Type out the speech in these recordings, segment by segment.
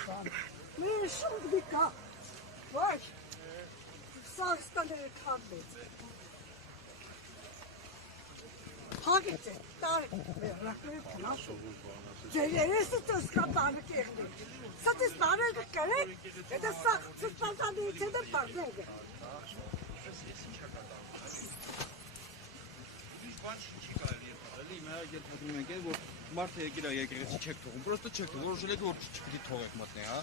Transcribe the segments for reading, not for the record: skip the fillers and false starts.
Մեր շունկ դիկա, ոչ, սաղստաները կանգեց։ Հագեց է, տարեք, վերնակները կնասում։ Ձեր երեսը ծսկա տարեք եղնի։ Սատիս տարեկը կրեք, եթե սաղ ծսպանտանից հետը պարդեգը։ Բան չի կարելի եղել, իմ հայագետ մտնում ենք են, որ մարդը եկել է եկեղեցի չեք թողում, պրոստը չեք թողում, որոշել եք, որ չպիտի թողեք մտնի, հա։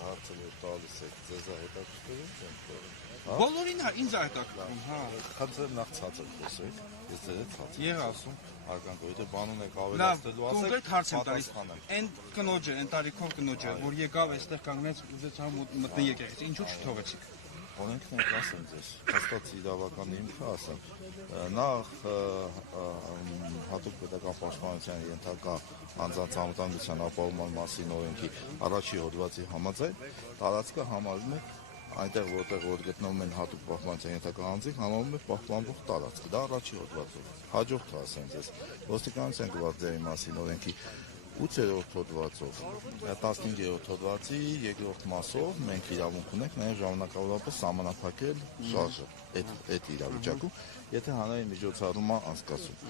Հարցը որ տալիս եք, ձեզ հետաքրքրում չեմ թողում։ Բոլորին ինձ հետաքրքրում, հա։ Խնդրեմ նախ ցածր խոսեք, ես ձեր հետ ցածր Եվ ասում։ Արգանդո, եթե բան ունեք ավելացնելու ասեք, կոնկրետ հարց եմ տալիս, այն կնոջը, այն տարիքով կնոջը, որ եկավ այստեղ կանգնեց, ուզեց հա մտնի եկեղեցի, ինչու չթողեցիք։ Օրենքն ենք ասեմ ձեզ, հաստատ իրավական հիմքը ասեմ, նախ հատուկ պետական պաշտպանության ենթակա անձանց անվտանգության ապահովման մասին օրենքի առաջի հոդվածի համաձայն տարածքը համարվում է այնտեղ որտեղ որ գտնվում են հատուկ պաշտպանության ենթակա անձինք համարվում է պահպանվող տարածք, դա առաջի հոդվածով, հաջորդը ասեմ ձեզ, ոստիկանության գվարդիայի մասին օրենքի 8-րդ հոդվածով, 15-րդ հոդվածի երկրորդ մասով մենք իրավունք ունենք նաև ժամանակավորապես սահմանափակել շարժը այդ իրավիճակում, եթե հանրային միջոցառում անցկացում։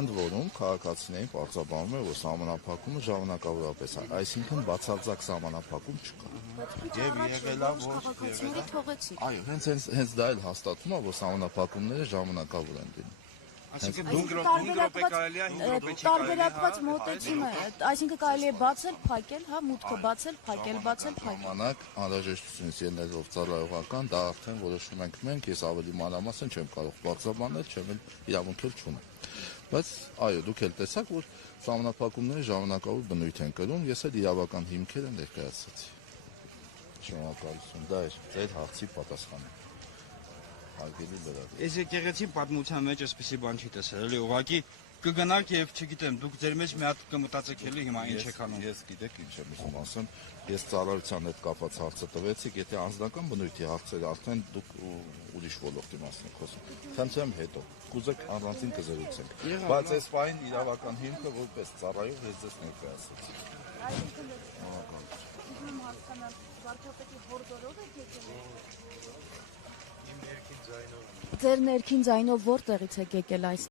Ընդ որում քաղաքացիներին պարզաբանում է, որ սահմանափակումը ժամանակավորապես է, այսինքն բացարձակ սահմանափակում չկա։ Եվ եղել է որ այո, հենց դա էլ հաստատում է, որ սահմանափակումները ժամանակավոր են լինում։ Այսինքն 5 րոպե կարելի է, 5 րոպե չի կարելի։ Տարբերակված մոտեցումը, այսինքն կարելի է բացել, փակել, հա, մուտքը բացել, փակել, բացել, փակել։ Ժամանակ անհրաժեշտությունից ելնելով ծառայողական, դա արդեն որոշում ենք մենք, ես ավելի մանրամասն չեմ կարող բացաբանել, չեմ էլ իրավունք էլ չունեմ։ Բայց այո, դուք էլ տեսաք, որ սահմանափակումները ժամանակավոր բնույթ են կրում, ես էլ իրավական հիմքերը ներկայացրեցի։ Շնորհակալություն, դա էր ձեր հարցի պատասխանը։ Ես եկեղեցի պատմության մեջ այսպեսի բան չի տեսել, էլի ուղղակի կգնաք եւ չգիտեմ, դուք ձեր մեջ մի հատ կմտածեք էլի հիմա ինչ եք անում։ Ես գիտեք ինչ եմ ուզում ասեմ, ես ծառայության հետ կապված հարցը տվեցիք, եթե անձնական բնույթի հարցերը արդեն դուք ուրիշ ոլորտի մասին եք խոսում։ Խնդրեմ հետո, կուզեք առանձին կզրուցենք։ Բայց այս պահին իրավական հիմքը որպես ծառայող ես ձեզ ներկայացրեցի։ Ձեր ներքին ձայնով որտեղից եք եկել այս